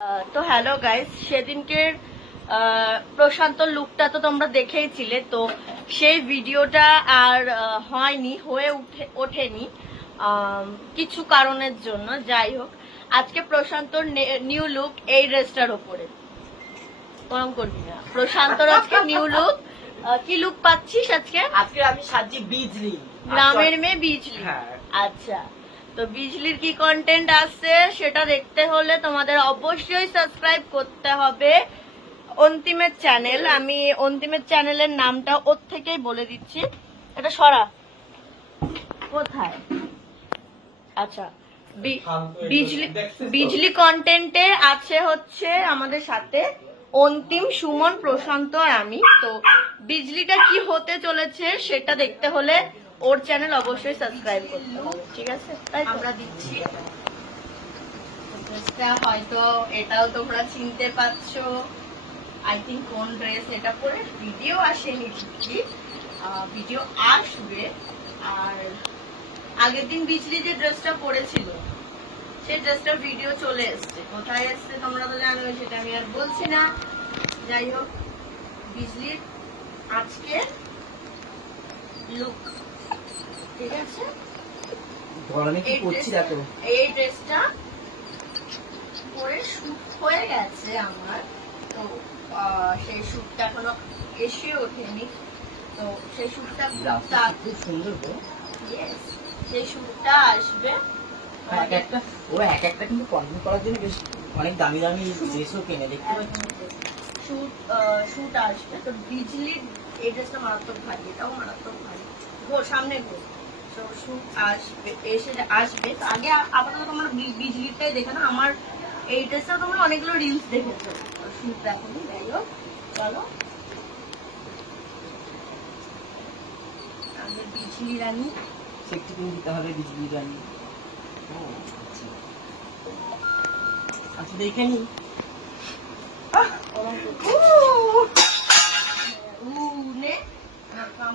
তো hello guys, সেদিনকের প্রশান্ত লুকটা তো তোমরা দেখেইছিলে। তো সেই ভিডিওটা আর হয়নি, হয়ে ওঠেনি কিছু কারণের জন্য। যাই হোক, আজকে প্রশান্তর নিউ লুক এই ড্রেসটার ওপরে। গরম করবি না, প্রশান্তর আজকে নিউ লুক। কি লুক পাচ্ছিস আজকে? আজকে আমি সাজি বিজলি, গ্রামের মেয়ে বিজলি। হ্যাঁ। আচ্ছা, তো বিজলির কি কন্টেন্ট আসছে সেটা দেখতে হলে তোমাদের অবশ্যই সাবস্ক্রাইব করতে হবে অন্তিমের চ্যানেল। আমি অন্তিমের চ্যানেলের নামটা ওর থেকেই বলে দিচ্ছি। এটা সরা কোথায়? আচ্ছা, বিজলি কন্টেন্টে আছে হচ্ছে আমাদের সাথে অন্তিম, সুমন, প্রশান্ত আর আমি। তো বিজলিটা কি হতে চলেছে সেটা দেখতে হলে ওর চ্যানেল অবশ্যই সাবস্ক্রাইব করতে হবে, ঠিক আছে? তাই আমরা দিচ্ছি ড্রেসটা, হয়তো এটাও তোমরা চিনতে পারছো। আই থিঙ্ক কোন ড্রেস এটা পরে ভিডিও আসেনি, ঠিকই ভিডিও আসবে। আর আগের দিন বিজলি যে ড্রেসটা পরেছিল সেই ড্রেসটার ভিডিও চলে এসছে। কোথায় এসছে তোমরা তো জানো, সেটা আমি আর বলছি না। যাই হোক, বিজলির আজকে লুক, ঠিক আছে? এই ড্রেসটা পরে শুট হয়ে গেছে আমার, তো সেই শুটটা এখনো এসে ওঠেনি। তো সেই শুটটা খুব সুন্দর, সেই শুটটা আসবে। একটা কিন্তু কন্টেন্ট করার জন্য বেশ অনেক দামি দামি ড্রেসও কিনে দেখতে পাচ্ছি। শুট আসবে। তো বিজলির এই ড্রেসটা মারাত্মক ভারী, এটাও মারাত্মক ভারী। সামনে ঘোর। তো শুট আসবে, এসে আসবে। তো আগে আপাতত তোমরা বিজলিটাই দেখে না। আমার এই ড্রেসটা তোমরা অনেকগুলো রিলস দেখেছো, শুট দেখো। যাই হোক, চলো আমাদের বিজলি রানী সেকটি পিন দিতে হবে। বিজলি রানী, আচ্ছা দেখে নি।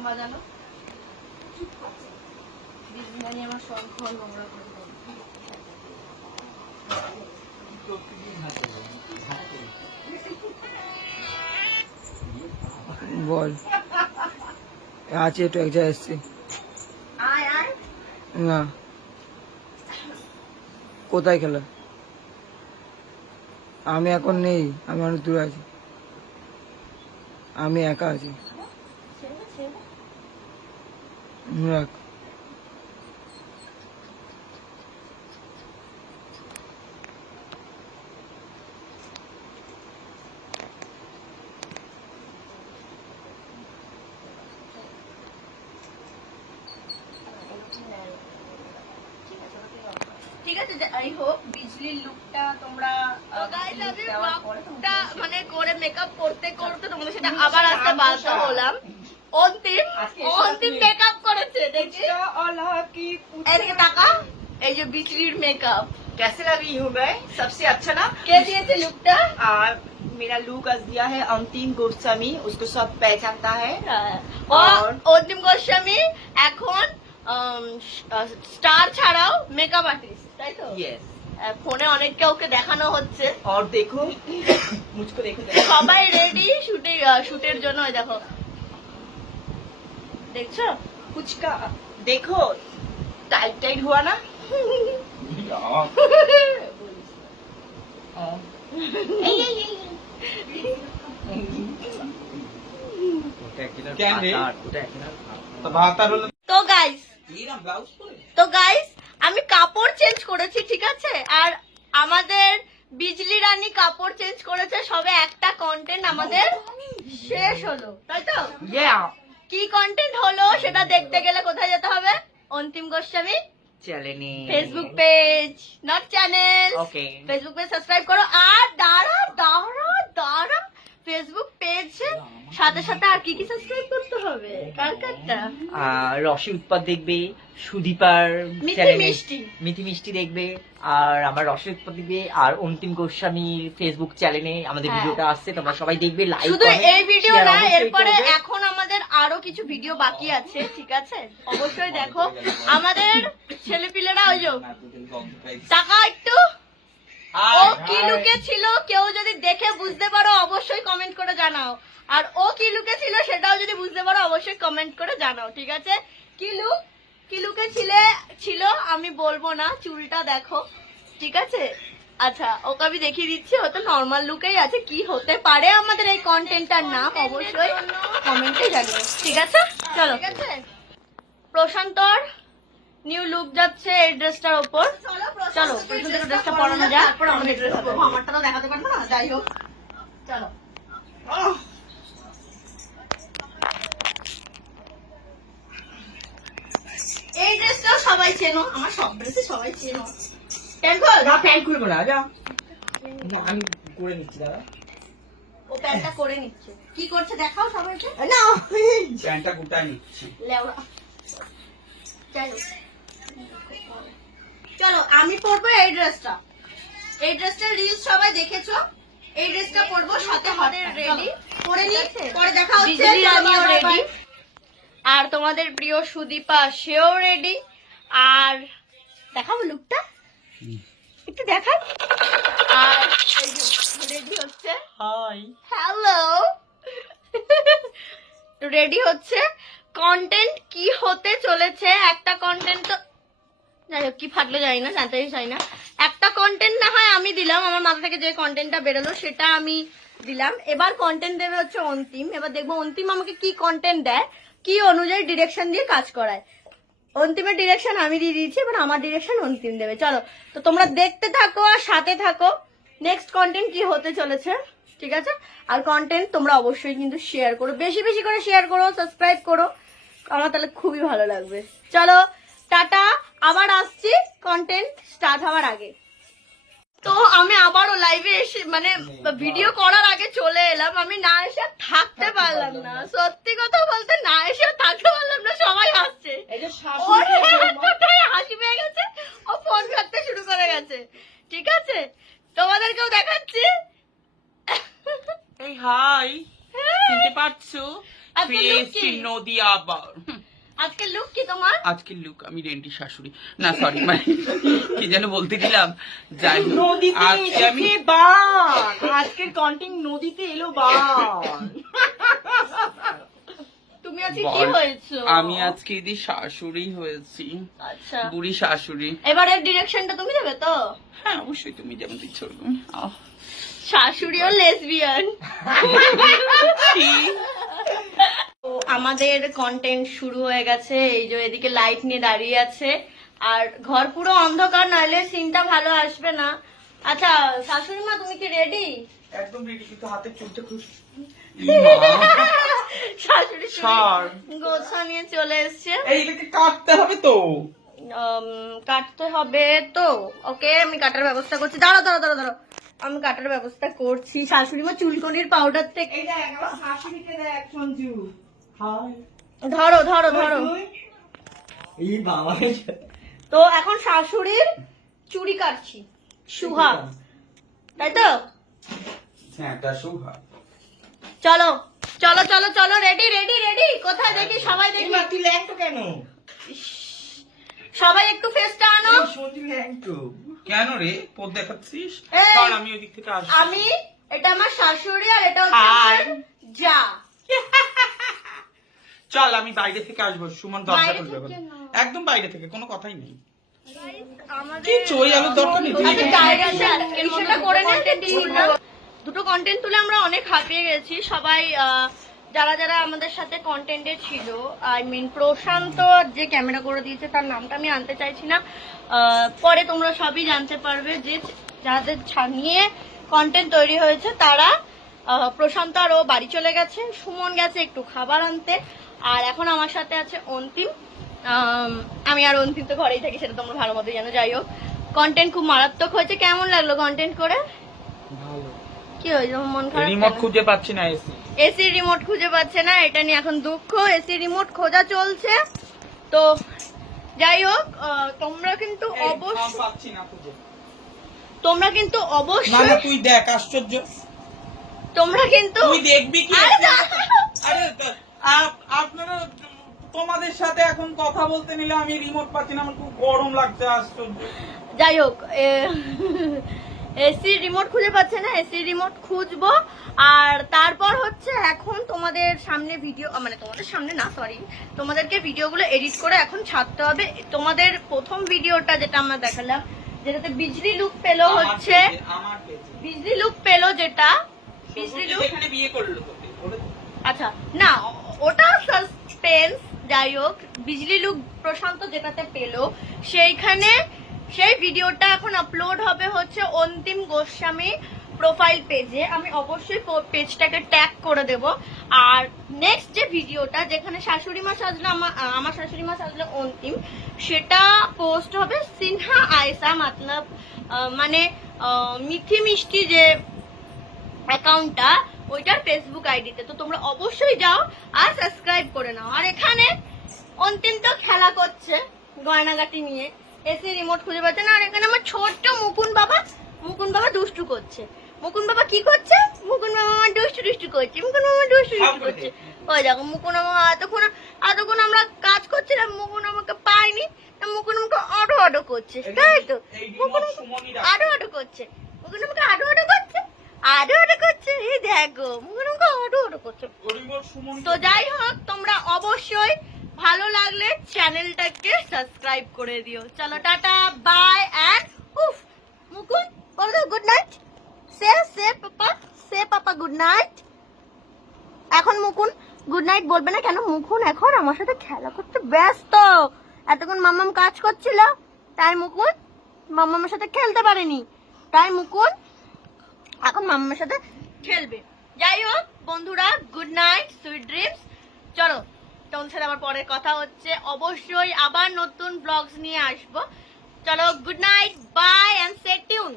বাজানো বিজলি আমার শঙ্খ নোংরা করে বল আছে, একটু এক জায়গায় এসছি। না, কোথায় খেলা? আমি এখন নেই, আমি অনেক দূরে আছি, আমি একা আছি। রাখ। ঠিক আছে। আই হোপ বিজলির লুকটা তোমরা মানে করে মেকআপ করতে করতে তোমাদের সাথে আবার আসতে বাধ্য হলাম। অন্তিম মেকআপ করেছে, দেখি এদিকে তাকা। এই যে বিজলির মেকআপ कैसे लगी हूँ मैं? सबसे अच्छा ना। কে দিয়েছে লুকটা? मेरा लुक आज दिया है अंतिम गोस्वामी, उसको सब पहचानता है। অন্তিম গোস্বামী এখন স্টার ছাড়াও মেকআপ আর্টিস্ট, তাই তো? यस। ফোনে অনেক কাউকে দেখানো হচ্ছে। और देखो मुझको देखो, সবাই রেডি শুটের জন্য। দেখো, দেখছো कुछ का देखो, टाइट टाइट हुआ ना। তো গাইস আমি কাপড় চেঞ্জ করেছি, ঠিক আছে? আর আমাদের বিজলি রানী কাপড় চেঞ্জ করেছে। সবে একটা কন্টেন্ট আমাদের শেষ হলো, তাই তো? কি কন্টেন্ট হলো সেটা দেখতে গেলে কোথায় যেতে হবে? অন্তিম গোস্বামী चलेने Facebook page, not channel. Okay. Facebook page subscribe করো। আর দাঁড়া ফেসবুক পেজ সাথে সাথে আর কি কি সাবস্ক্রাইব করতে হবে? কারটা রসি উৎপাদ দেখবে, সুদীপার মিথি মিষ্টি দেখবে, আর আমার রসি উৎপাদ দেখবে, আর অন্তিম গোস্বামীর ফেসবুক চ্যানেলে আমাদের ভিডিওটা আসছে, তোমরা সবাই দেখবে। লাইক শুধু এই ভিডিও না, এরপরে এখন আমাদের আরো কিছু ভিডিও বাকি আছে, ঠিক আছে? অবশ্যই দেখো। আমাদের ছেলেপিলেরা ওই যে টাকা একটু ও কি লুকে ছিল কেউ যদি দেখে বুঝতে পারো অবশ্যই কমেন্ট করে জানাও, আর ও কি লুকে ছিল সেটাও যদি বুঝতে পারো অবশ্যই কমেন্ট করে জানাও, ঠিক আছে? কি লুকে ছিল আমি বলবো না, চুলটা দেখো, ঠিক আছে? আচ্ছা, ওকে আমি দেখিয়ে দিচ্ছি, ও তো নর্মাল লুকেই আছে। কি হতে পারে আমাদের এই কন্টেন্টটার নাম অবশ্যই কমেন্টে জানিও, ঠিক আছে? চলো, ঠিক আছে। প্রশান্তর নিউ লুক যাচ্ছে এই ড্রেসটার উপর। চলো প্রশান্তর ড্রেসটা পরানো যাক, তারপর আমাদের ড্রেস পরবো। আমারটা তো দেখাতে পারবো না, যাই হোক চলো। এই ড্রেসটাও সবাই চেনো, আমার সব ড্রেসে সবাই চেনো। প্যান্ট খোল। না প্যান্ট খুলবো না, যা আমি করে নিচ্ছি দাদা। ও প্যান্টটা করে নিচ্ছে, কি করছে দেখাও সবাইকে। না প্যান্টটা গুটাই নিচ্ছি। লেওড়া। যাই হোক। চলো আমি পরবো এই ড্রেসটা। এই ড্রেসটার রিলস সবাই দেখেছো। এই ড্রেসটা পরবো, সাথে আমাদের রেডি করে নি, পরে দেখা হচ্ছে। আমিও রেডি, আর তোমাদের প্রিয় সুদীপা সেও রেডি। আর দেখাবো লুকটা একটু দেখাই। আর এই যে রেডি হচ্ছে, হাই হ্যালো, রেডি হচ্ছে। কন্টেন্ট কি হতে চলেছে, একটা কন্টেন্ট তো যাই হোক কি ফাটলে যাই না, জানতে চাই না। একটা কন্টেন্ট না হয় আমি দিলাম, আমার মাথা থেকে যে কন্টেন্টটা বেরোলো সেটা আমি দিলাম। এবার কন্টেন্ট দেবে হচ্ছে অন্তিম। এবার দেখবো অন্তিম আমাকে কি কন্টেন্ট দেয়, কি অনুযায়ী ডিরেকশন দিয়ে কাজ করায়। অন্তিমের ডিরেকশন আমি দিয়ে দিয়েছি, এবার আমার ডিরেকশন অন্তিম দেবে। চলো তো তোমরা দেখতে থাকো আর সাথে থাকো, নেক্সট কন্টেন্ট কি হতে চলেছে, ঠিক আছে? আর কন্টেন্ট তোমরা অবশ্যই কিন্তু শেয়ার করো, বেশি বেশি করে শেয়ার করো, সাবস্ক্রাইব করো, আমার তাহলে খুবই ভালো লাগবে। চলো টাটা, আবার আসছি কন্টেন্ট স্টার্ট হওয়ার আগে। তো আমি আবারও লাইভে এসে মানে ভিডিও করার আগে চলে এলাম। আমি না এসে থাকতে পারলাম না, সত্যি কথা বলতে না এসে থাকতে পারলাম না। সবাই হাসছে, ওর কথায় হাসি পেয়ে গেছে, ও ফোন করতে শুরু করে গেছে, ঠিক আছে? তোমাদেরকেও দেখাচ্ছি। এই হাই, শুনতে পাচ্ছো? আজকে look কি? নদী আবার আজকে লুক কি তোমার? আজকের লুক আমি রেন্টি শাশুড়ি, না সরি মানে কি যেন বলতে দিলাম। যাই হোক, নদীতে আজকে আমি এসেছে বান, আজকের কন্টেন্ট নদীতে এলো বান। তুমি আজকে কি হয়েছো? আমি আজকে দি শাশুড়ি হয়েছি, আচ্ছা, বুড়ি শাশুড়ি। এবারের ডিরেকশনটা তুমি দেবে তো? হ্যাঁ অবশ্যই, তুমি যেমন দিচ্ছ ওরকম। শাশুড়িও লেসবিয়ান। তো আমাদের কন্টেন্ট শুরু হয়ে গেছে। এই যে এদিকে লাইট নিয়ে দাঁড়িয়ে আছে, আর ঘর পুরো অন্ধকার, নইলে সিনটা ভালো আসবে না। আচ্ছা শাশুড়ি মা তুমি কি রেডি? একদম রেডি, কিন্তু হাতে চুলটা খুব শাশুড়ি ছাড়। গোছা নিয়ে চলে এসছে। এইটাকে কাটতে হবে তো। কাটতে হবে তো, ওকে আমি কাটার ব্যবস্থা করছি। দাঁড়াও দাঁড়াও দাঁড়াও দাঁড়াও, আমি কাটার ব্যবস্থা করছি। শাশুড়ি মা চুলকনির পাউডার থেকে ধরো ধরো ধরো। এই বাবা, তো এখন শাশুড়ির চুড়ি কাটছি, সুহা, তাই তো? হ্যাঁ তা সুহা। চলো চলো চলো চলো, রেডি রেডি রেডি। কোথায় দেখি, সবাই দেখি, তুই ল্যাংটো কেন? সবাই একটু ফেসটা আনো। সত্যি ল্যাংটো কেন রে পথ দেখাচ্ছিস? এই, কারণ আমি ওই দিক থেকে আসবো। আমি, এটা আমার শাশুড়ি আর এটা হচ্ছে Hi. আমার যা। চল আমি বাইরে থেকে আসবো, সুমন দরজা বাইরে খুলবে থেকে এখন। না। একদম বাইরে থেকে, কোনো কথাই নেই। আমাদের কি চই আলুর দরকার নেই, তুই আচ্ছা, এখানে direction, সেটা করে নে। দুটো কন্টেন্ট তুলে আমরা অনেক হাঁপিয়ে গেছি সবাই। যারা যারা আমাদের সাথে কন্টেন্টে ছিল, আই মিন প্রশান্ত যে ক্যামেরা করে দিয়েছে তার নামটা আমি আনতে চাইছি না, পরে তোমরা সবই জানতে পারবে। যে যাদের নিয়ে কন্টেন্ট তৈরি হয়েছে তারা, প্রশান্ত আর ও বাড়ি চলে গেছে, সুমন গেছে একটু খাবার আনতে, আর এখন আমার সাথে আছে অন্তিম। আমি আর অন্তিম তো ঘরেই থাকি, সেটা তোমরা ভালো মতো জানো। যাই হোক, কন্টেন্ট খুব মারাত্মক হয়েছে। কেমন লাগলো কন্টেন্ট করে? ভালো। কি হয়েছে মন খারাপ? রিমোট খুঁজে পাচ্ছি না, এসি এসি রিমোট খুঁজে পাচ্ছে না, এটা নিয়ে এখন দুঃখ। এসি রিমোট খোঁজা চলছে। তো যাই হোক, তোমরা কিন্তু অবশ্যই, পাচ্ছি না খুঁজে। তোমরা কিন্তু না অবশ্যই, না তুই দেখ, আশ্চর্য। তোমরা কিন্তু, তুই দেখবি কি? আরে না। আরে আপনারা তোমাদের সাথে এখন কথা বলতে নিলে আমি রিমোট পাচ্ছি না, আমার খুব গরম লাগছে, আশ্চর্য। যাই হোক এসি রিমোট খুঁজে পাচ্ছে না, এসি রিমোট খুঁজবো। আর তারপর হচ্ছে এখন তোমাদের সামনে ভিডিও, মানে তোমাদের সামনে না সরি, তোমাদেরকে ভিডিওগুলো এডিট করে এখন ছাড়তে হবে। তোমাদের প্রথম ভিডিওটা যেটা আমরা দেখালাম, যেটাতে বিজলি লুক পেলো হচ্ছে, বিজলি লুক পেলো যেটা, বিজলি লুক এখানে বিয়ে করলো তোকে। আচ্ছা না ওটা সাসপেন্স, যাই হোক বিজলি লুক প্রশান্ত যেটাতে পেলো সেইখানে, সেই ভিডিওটা এখন আপলোড হবে হচ্ছে অন্তিম গোস্বামী প্রোফাইল পেজে। আমি অবশ্যই পেজটাকে ট্যাগ করে দেব। আর নেক্সট যে ভিডিওটা যেখানে শাশুড়ি মা সাজলো, আমার শাশুড়ি মা সাজলো অন্তিম, সেটা পোস্ট হবে সিনহা আয়েশা মতলব মানে মিথি মিষ্টি যে অ্যাকাউন্টটা, ওইটার ফেসবুক আইডিতে। তো তোমরা অবশ্যই যাও আর সাবস্ক্রাইব করে নাও। আর এখানে অন্তিম তো খেলা করছে গয়নাগাটি নিয়ে, এসি রিমোট খুঁজে পাচ্ছে না। আর এখানে আমার ছোট্ট মুকুন বাবা দুষ্টু করছে। মুকুন বাবা কি করছে? মুকুন বাবা আমার দুষ্টু করছে, মুকুন বাবা দুষ্টু করছে। ওই দেখো মুকুন বাবা এতক্ষণ আমরা কাজ করছিলাম, মুকুন আমাকে পাইনি, মুকুন আমাকে আডো করছে, তাই তো? মুকুন আডো করছে, মুকুন আমাকে আডো করছে, এই দেখো মুকুন আমাকে আডো করছে। তো যাই হোক, তোমরা অবশ্যই ভালো লাগলে চ্যানেলটাকে সাবস্ক্রাইব করে দিও। চলো টাটা বাই এন্ড উফ। মুকুন বলো তো গুড নাইট, সে পাপা গুড নাইট। এখন মুকুন গুড নাইট বলবে না কেন? মুকুন এখন আমার সাথে খেলা করতে ব্যস্ত, এতক্ষণ মাম্মাম কাজ করছিল, তাই মুকুন মাম্মামের সাথে খেলতে পারেনি, তাই মুকুন এখন মাম্মার সাথে খেলবে। যাই হোক বন্ধুরা, গুড নাইট, সুইট ড্রিমস। চলো তোমার সাথে আবার পরে কথা হচ্ছে, অবশ্যই আবার নতুন ব্লগস নিয়ে আসবো। চলো good night, bye and stay tune.